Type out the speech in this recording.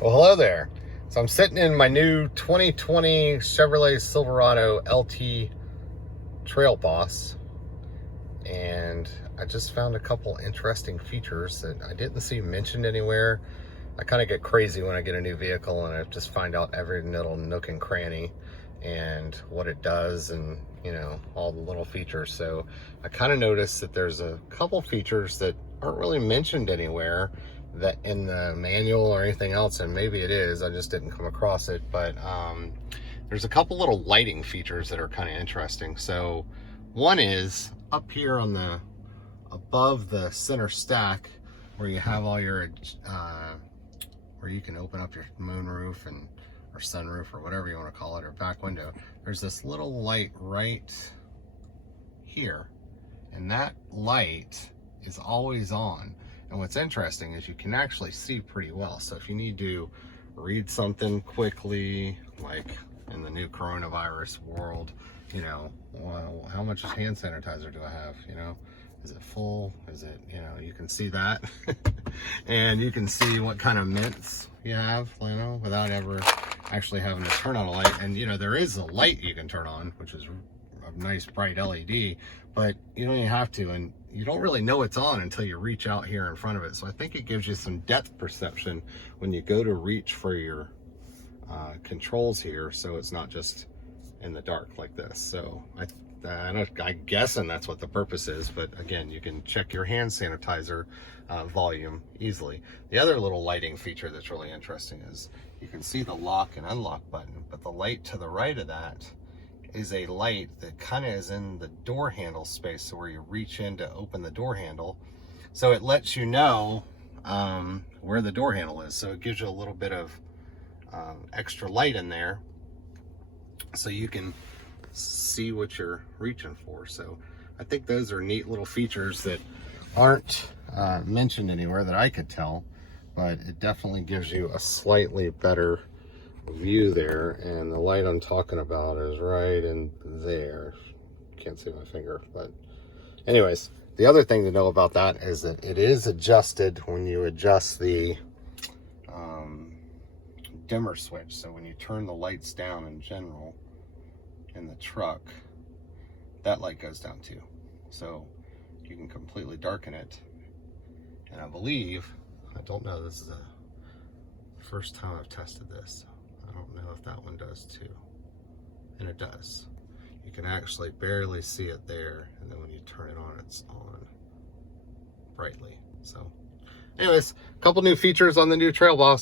Well, hello there. So I'm sitting in my new 2020 Chevrolet Silverado LT Trail Boss, and I just found a couple interesting features that I didn't see mentioned anywhere. I kind of get crazy when I get a new vehicle and I just find out every little nook and cranny and what it does and, you know, all the little features. So I kind of noticed that there's a couple features that aren't really mentioned anywhere that in the manual or anything else, and maybe it is, I just didn't come across it, but there's a couple little lighting features that are kind of interesting. So one is up here on the above the center stack where you have all your where you can open up your moonroof and or sunroof or whatever you want to call it, or back window. There's this little light right here, and that light is always on. And what's interesting is you can actually see pretty well. So if you need to read something quickly, like in the new coronavirus world, you know, well, how much hand sanitizer do I have? You know, is it full? Is it, you know, you can see that. And you can see what kind of mints you have, you know, without ever actually having to turn on a light. And, you know, there is a light you can turn on, which is a nice bright LED, but you don't even have to, and you don't really know it's on until you reach out here in front of it. So I think it gives you some depth perception when you go to reach for your controls here, so it's not just in the dark like this. So I'm guessing that's what the purpose is, but again, you can check your hand sanitizer volume easily. The other little lighting feature that's really interesting is you can see the lock and unlock button, but the light to the right of that is a light that kind of is in the door handle space, so where you reach in to open the door handle. So it lets you know where the door handle is. So it gives you a little bit of extra light in there so you can see what you're reaching for. So I think those are neat little features that aren't mentioned anywhere that I could tell, but it definitely gives you a slightly better view there. And the light I'm talking about is right in there. Can't see my finger, but anyways, the other thing to know about that is that it is adjusted when you adjust the dimmer switch. So when you turn the lights down in general in the truck, that light goes down too, so you can completely darken it. And I believe, I don't know, this is the first time I've tested this, I don't know if that one does too, and it does. You can actually barely see it there, and then when you turn it on, it's on brightly. So anyways, a couple new features on the new Trail Boss.